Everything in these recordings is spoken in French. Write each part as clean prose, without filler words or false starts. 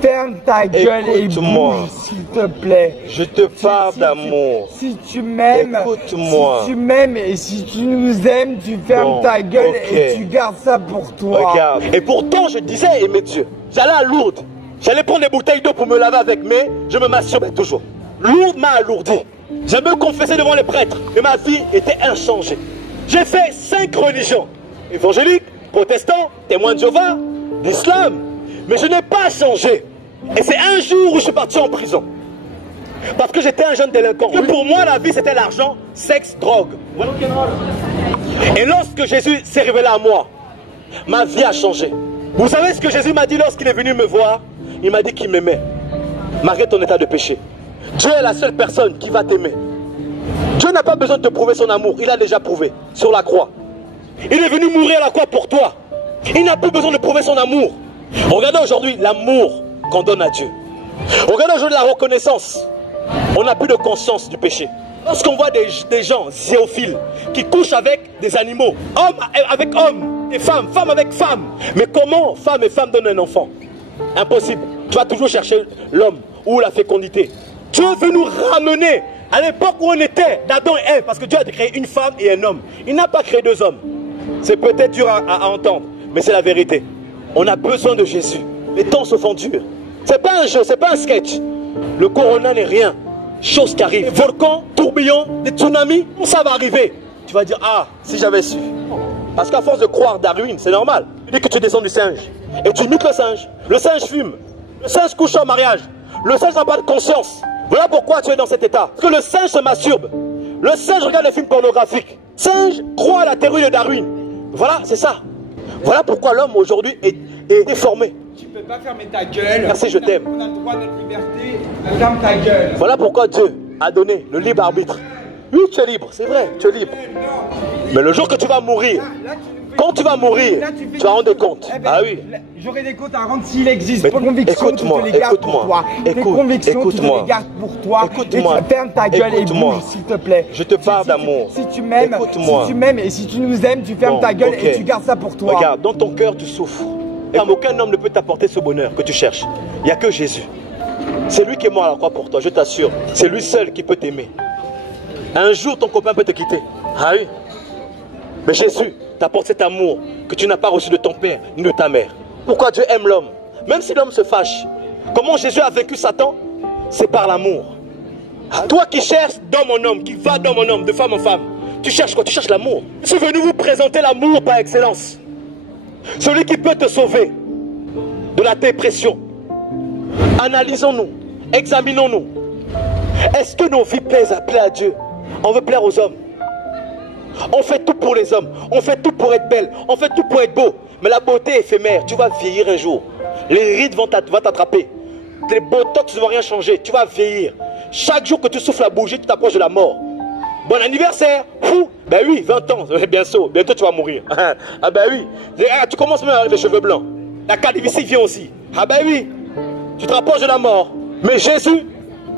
Ferme ta gueule et bouge, s'il te plaît. Je te parle d'amour. Si tu m'aimes, écoute-moi. Si tu m'aimes et si tu nous aimes, tu fermes ta gueule et tu gardes ça pour toi. Regarde. Et pourtant, je disais aimer Dieu. J'allais à Lourdes. J'allais prendre des bouteilles d'eau pour me laver avec, mais je me masturbais toujours. Lourdes m'a alourdi. Je me confessais devant les prêtres, mais ma vie était inchangée. J'ai fait 5 religions. Évangélique, protestant, témoin de Jéhovah, l'islam. Mais je n'ai pas changé. Et c'est un jour où je suis parti en prison. Parce que j'étais un jeune délinquant. Et pour moi, la vie, c'était l'argent, sexe, drogue. Et lorsque Jésus s'est révélé à moi, ma vie a changé. Vous savez ce que Jésus m'a dit lorsqu'il est venu me voir? Il m'a dit qu'il m'aimait, malgré ton état de péché. Dieu est la seule personne qui va t'aimer. Dieu n'a pas besoin de te prouver son amour. Il a déjà prouvé sur la croix. Il est venu mourir à la croix pour toi. Il n'a plus besoin de prouver son amour. Regardez aujourd'hui l'amour qu'on donne à Dieu. Regardez aujourd'hui la reconnaissance. On n'a plus de conscience du péché. Lorsqu'on voit des gens zéophiles qui couchent avec des animaux, hommes avec hommes, et femmes avec femmes. Mais comment femme et femme donnent un enfant? Impossible. Tu vas toujours chercher l'homme ou la fécondité. Dieu veut nous ramener à l'époque où on était d'Adam et Ève, parce que Dieu a créé une femme et un homme. Il n'a pas créé 2 hommes. C'est peut-être dur à entendre, mais c'est la vérité. On a besoin de Jésus. Les temps se font durs. C'est pas un jeu, c'est pas un sketch. Le corona n'est rien. Chose qui arrive. Des volcans, tourbillons, des tsunamis, ça va arriver. Tu vas dire, ah, si j'avais su. Parce qu'à force de croire Darwin, c'est normal. Tu dis que tu descends du singe. Et tu imites le singe. Le singe fume. Le singe couche en mariage. Le singe n'a pas de conscience. Voilà pourquoi tu es dans cet état. Parce que le singe se masturbe. Le singe regarde les films pornographiques. Le singe croit à la théorie de Darwin. Voilà, c'est ça. Voilà pourquoi l'homme aujourd'hui est déformé. Tu peux pas fermer ta gueule. Merci, je t'aime. On a le droit à notre liberté. Ferme ta gueule. Voilà pourquoi Dieu a donné le libre arbitre. Oui, tu es libre, c'est vrai, tu es libre. Mais le jour que tu vas mourir, quand tu vas mourir, tu vas rendre compte. Ah oui. J'aurai des comptes à rendre s'il existe. Tes convictions, tu te les gardes pour toi. Tes convictions, tu te les gardes pour toi. Écoute-moi. Ferme ta gueule et bouge, s'il te plaît. Je te parle d'amour. Si tu m'aimes, et si tu nous aimes, tu fermes ta gueule et tu gardes ça pour toi. Regarde, dans ton cœur, tu souffres. Et aucun homme ne peut t'apporter ce bonheur que tu cherches. Il n'y a que Jésus. C'est lui qui est mort à la croix pour toi, je t'assure. C'est lui seul qui peut t'aimer. Un jour, ton copain peut te quitter. Ah oui. Mais Jésus t'apporte cet amour que tu n'as pas reçu de ton père ni de ta mère. Pourquoi Dieu aime l'homme? Même si l'homme se fâche. Comment Jésus a vaincu Satan? C'est par l'amour. Toi qui cherches d'homme en homme, qui va d'homme en homme, de femme en femme, tu cherches quoi? Tu cherches l'amour. Je suis venu vous présenter l'amour par excellence. Celui qui peut te sauver de la dépression. Analysons-nous, examinons-nous. Est-ce que nos vies plaisent à Dieu? On veut plaire aux hommes. On fait tout pour les hommes. On fait tout pour être belle. On fait tout pour être beau. Mais la beauté est éphémère. Tu vas vieillir un jour. Les rides vont t'attraper. Tes botox ne vont rien changer. Tu vas vieillir. Chaque jour que tu souffles la bougie, tu t'approches de la mort. Bon anniversaire. Fou. Ben oui, 20 ans. Bientôt tu vas mourir. Ah ben oui. Tu commences même avec les cheveux blancs. La calvitie vient aussi. Ah ben oui. Tu te rapproches de la mort. Mais Jésus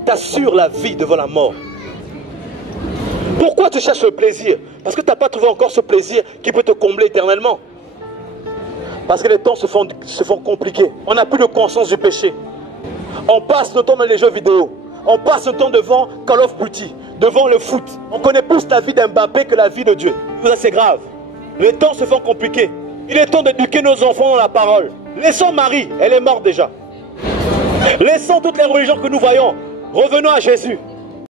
t'assure la vie devant la mort. Pourquoi tu cherches le plaisir? Parce que tu n'as pas trouvé encore ce plaisir qui peut te combler éternellement. Parce que les temps se font compliqués. On n'a plus de conscience du péché. On passe notre temps dans les jeux vidéo. On passe notre temps devant Call of Duty, devant le foot. On connaît plus la vie d'Mbappé que la vie de Dieu. Ça, c'est grave. Les temps se font compliqués. Il est temps d'éduquer nos enfants dans la parole. Laissons Marie, elle est morte déjà. Laissons toutes les religions que nous voyons. Revenons à Jésus.